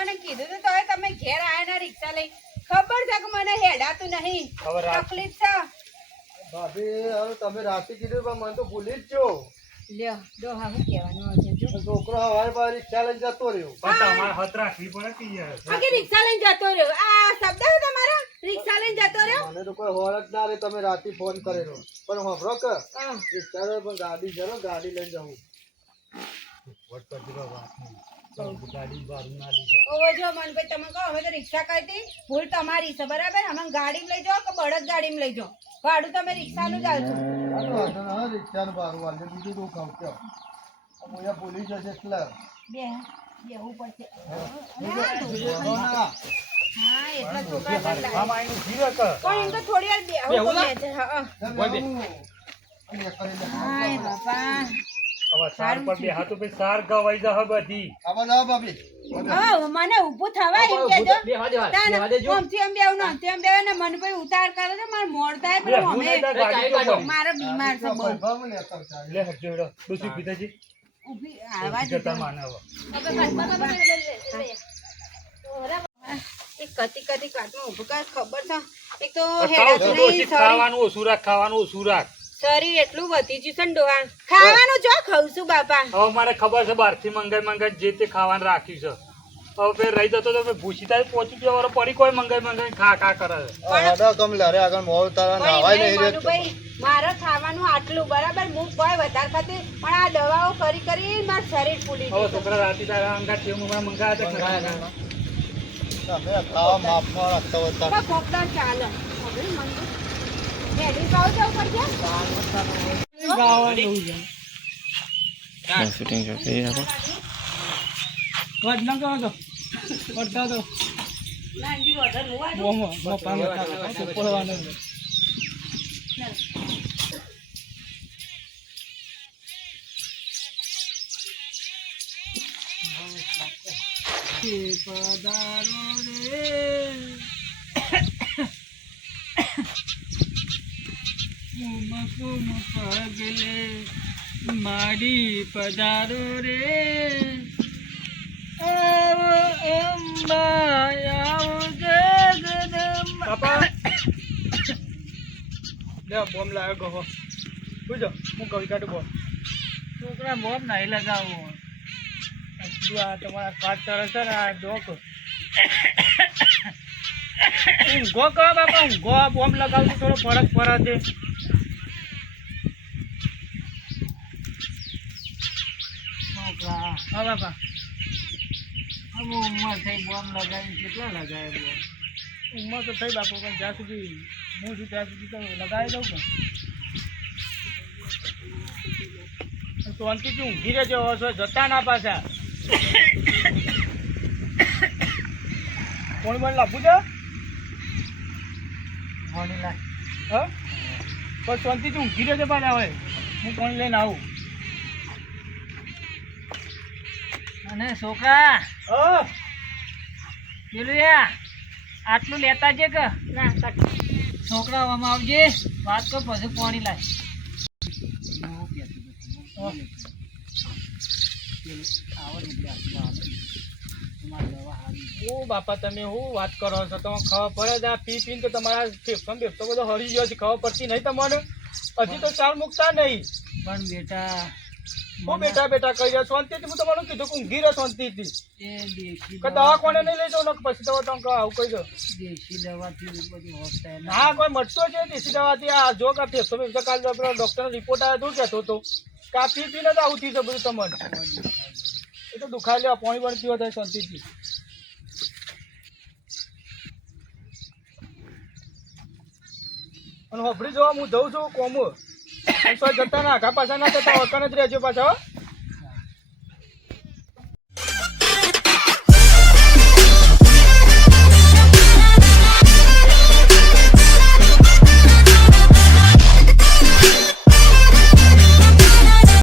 તમને કીધું તો તમે ઘેર આયા રિક્ષા લઈ ખબર છે કે મને હેડાતું નહીં તકલીફ છે ભાભી હવે તમે રાતે કીધું પણ મને તો ભૂલી જ ગયો લ્યો ડોહા શું કહેવાનું છે છોકરો હવારે બાર રિક્ષા લઈને જતો રહ્યો પણ તમારે હાથ રાખવી પડે કે યાર આગે રિક્ષા લઈને જતો રહ્યો આ શબ્દ છે તમારા રિક્ષા લઈને જતો રહ્યો મને તો કોઈ હોર જ ના રે તમે રાતે ફોન કરેલો પણ હોભરો કે રિક્ષા પણ ગાડી જરો ગાડી લઈને જવું વોટ પર દીવા વાત ગાડી બારું ના લીધો ઓ જો મનભાઈ તમે કહો હવે તો રિક્ષા કરતી ભૂલ તમારી છે બરાબર અમે ગાડીમાં લઈ જાઓ કે બળદ ગાડીમાં લઈ જાઓ ભાડું તમે રિક્ષાનું જ આલશો રિક્ષાનું ભાડું વાલે બીજું તો ખાવ કે હું ભૂલી જશે એટલે બેહવું પડશે હા એટલા છોકરા મામા એનું જીવે કે પણ એમ તો થોડી વાર બેહવું છે હા બાપા હવે સાર પર બે હાથો પે સાર ગવાઈ જા બધી આવા જાવ ભાભી મને ઊભું થવાય એમ કેજો ઓમથી એમ બેવ ના તેમ બેવ ને મને ભાઈ ઉતાર કરે છે માર મોડ થાય પણ અમે મારો બીમાર છે બહુ લે હજોડો દોસી પિતાજી ઊભી આવા જ જતા માનવ એક કતી કાટમાં ઊભું કર ખબર છે એક તો ખાવાનું ઓછું રાખ ખાવાનું ઓછું રાખ શરીર એટલું વધી ગયું છે ને ડોહા ખાવાનું જો ખાઉં છું બાપા હવે મારે ખબર છે બહારથી મંગાઈ જે તે ખાવાનું રાખ્યું છે હવે ફેર રહી જતો તો ભૂસી થાય પહોંચી ગયો વાળો પડી કોઈ મંગાઈ ખા કરે મારે ખાવાનું આટલું બરાબર હું કોઈ વધારે ખાતી પણ આ દવાઓ કરી મારું શરીર ફૂલી હવે છોકરા રાતી તારા અંગાત મંગાયા કોકડા ચાલે રેડી પાવ જાવ પડશે શૂટિંગ કરી આપો વડ ન કહો તો વડતા તો લાંજી વધારે હોવા દો મોમો મોપાનો પડવાનો પધારો રે પગલે માડી પધારો રે આવો અંબા આવો જગદંબા લે બોમ લાવ્યો ગો বুঝো હું કવિ કાઢું બોમ છોકરા બોમ નહીં લગાવો આ તમારા કાટ તરસ છે ને આ ડોક ઊંઘો કહો બાપા ઊંઘો બોમ લગાવું થોડો ફરક પડે છે હા બાપા હવે ઉંમર થઈ બોમ લગાવીને કેટલા લગાવે બોમ ઉંમર તો થઈ બાપુ પણ જ્યાં સુધી હું છું ત્યાં સુધી તો લગાવી દઉં કે શાંતિથી ઊંઘી રહેજો છો જતા ના પાછા કોણ મને લાભું છે હા પણ શાંતિથી ઊંઘી રહેજો પાછા હવે હું કોણ લઈને આવું અને છોકરા પેલું આટલું લેતા છે કે ના છોકરા આમાં આવજે વાત કર પછી પાણી લાય ઓ બાપા તમે શું વાત કરો છો તમે ખબર પડે આ પી પીને તો તમારા ફેફસો બેફસો બધો હળી ગયો છે ખબર પડતી નહીં તમારે હજી તો ચાલ મૂકતા નહીં પણ બેટા હું બેટા કહી રહ્યા શાંતિથી હું તમારું કીધું કે ઊંઘી રહ્યો શાંતિથી દવા કોને નહીં લઈ જાઉં પછી તો તમે આવું કહી દો દેશી દવાથી બધું હા કોઈ મટતો છે દેશી દવાથી આ જો કે ફેફસો બેફસો કાલ ડોક્ટરનો રિપોર્ટ આવ્યો હતો કહેતો હતો કે આ પી પીને તો આવું થયું છે બધું તમારે એ તો દુખાઈ લેવા પાણી પણ પીવો થાય શાંતિથી અને હોભળી જવા હું જઉં છું કોમો જતા ના આખા પાછા ના જતા ઓળખાણ જ રહેજો પાછા